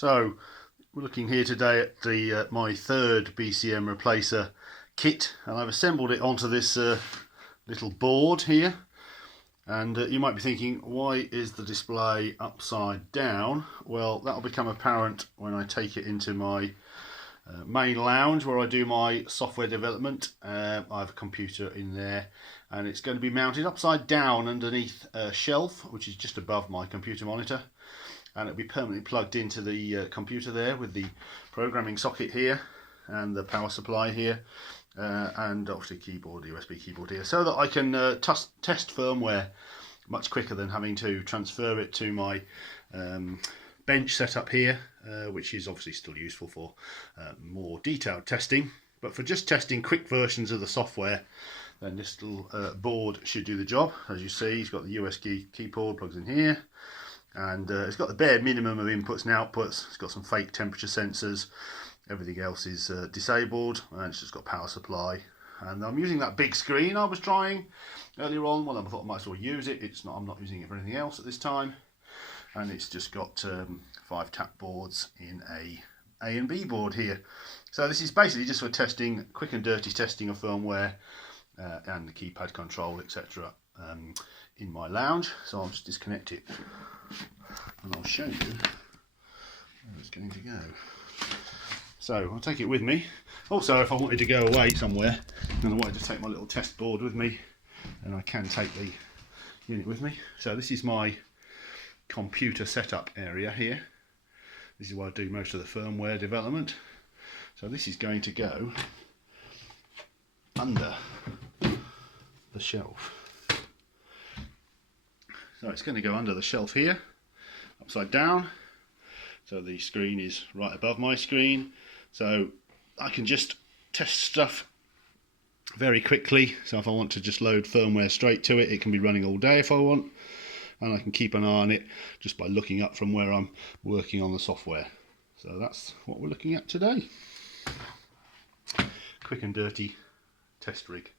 So we're looking here today at the my third BCM Replacer kit, and I've assembled it onto this little board here. And you might be thinking, why is the display upside down? Well, that'll become apparent when I take it into my main lounge where I do my software development. I have a computer in there, and it's going to be mounted upside down underneath a shelf which is just above my computer monitor, and it'll be permanently plugged into the computer there with the programming socket here and the power supply here, and obviously keyboard, USB keyboard here, so that I can test firmware much quicker than having to transfer it to my bench setup here, which is obviously still useful for more detailed testing. But for just testing quick versions of the software, then this little board should do the job. As you see, it's got the USB keyboard plugs in here, and it's got the bare minimum of inputs and outputs. It's got some fake temperature sensors. Everything else is disabled, and it's just got power supply. And I'm using that big screen I was trying earlier on. Well, I thought I might as well use it. It's not. I'm not using it for anything else at this time. And it's just got 5 tap boards in a and B board here. So this is basically just for testing, quick and dirty testing of firmware and the keypad control, etc. In my lounge. So I'll just disconnect it and I'll show you where it's going to go. So I'll take it with me. Also, if I wanted to go away somewhere and I wanted to take my little test board with me, then I can take the unit with me. So this is my computer setup area here. This is where I do most of the firmware development. So this is going to go under the shelf. So it's going to go under the shelf here, upside down. So the screen is right above my screen. So I can just test stuff very quickly. So if I want to just load firmware straight to it, it can be running all day if I want. And I can keep an eye on it just by looking up from where I'm working on the software. So that's what we're looking at today. Quick and dirty test rig.